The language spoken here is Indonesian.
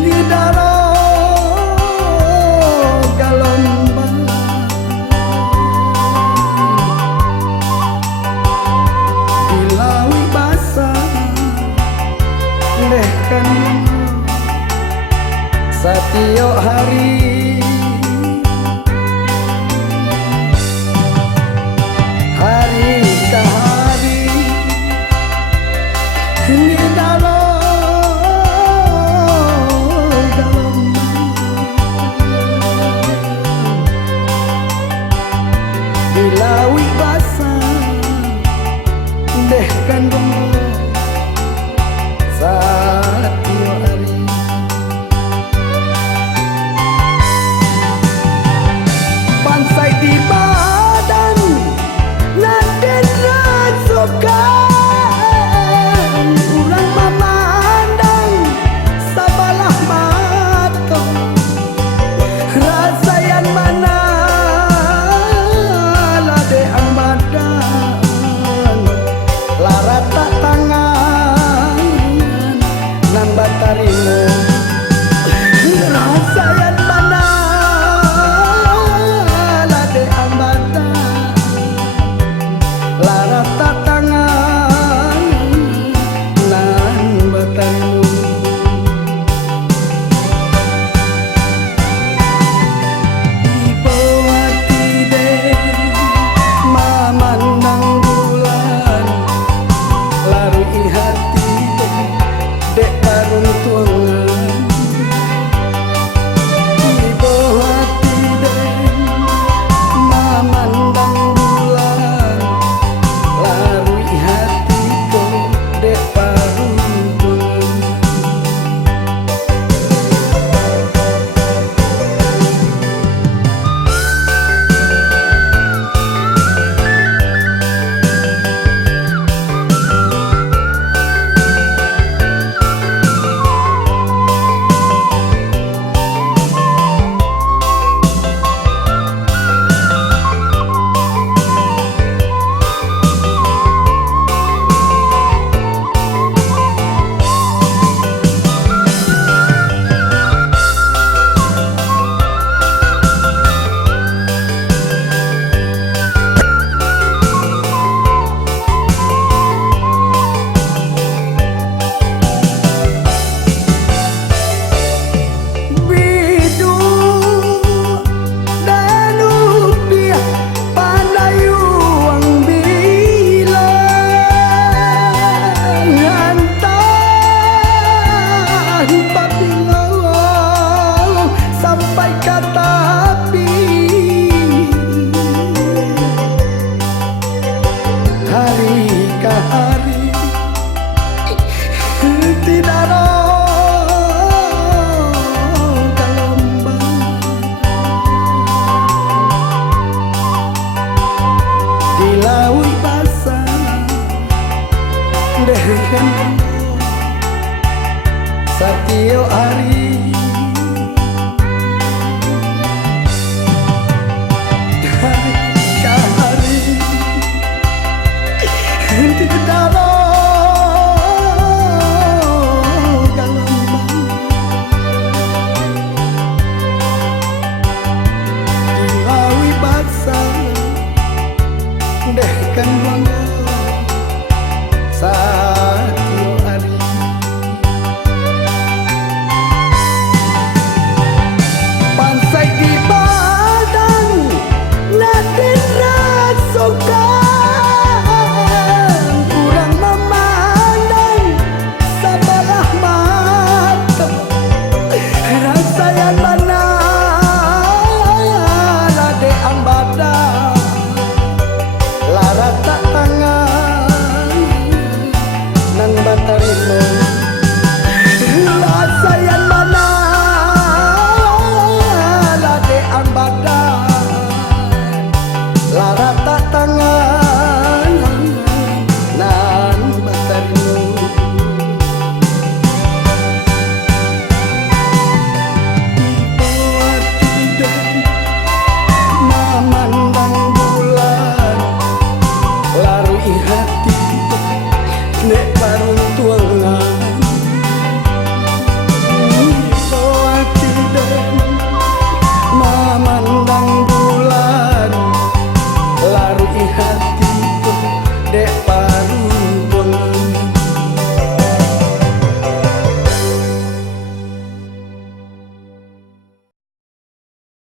di dalam gelombang di lawi basah lehkan setiap hari ke hari di dalam di lawi basah lehkan setiap hari pansai di badan Naden rasukan urang memandang sabalah mata rasayan mana lade ambadan larata tangan nang batarimu rasayan mana lade ambadan larata tangan nang batarimu ibu hati deh memandang bulan larui hati dek paruntungan ibu hati deh memandang bulan larui hatiku dek paruntungan setiap hari ke hari di dalam gelombang di lawi basah dehkan bangga setiap hari pansai di badan Naden rasukan kurang memandang sabalah mata rasayan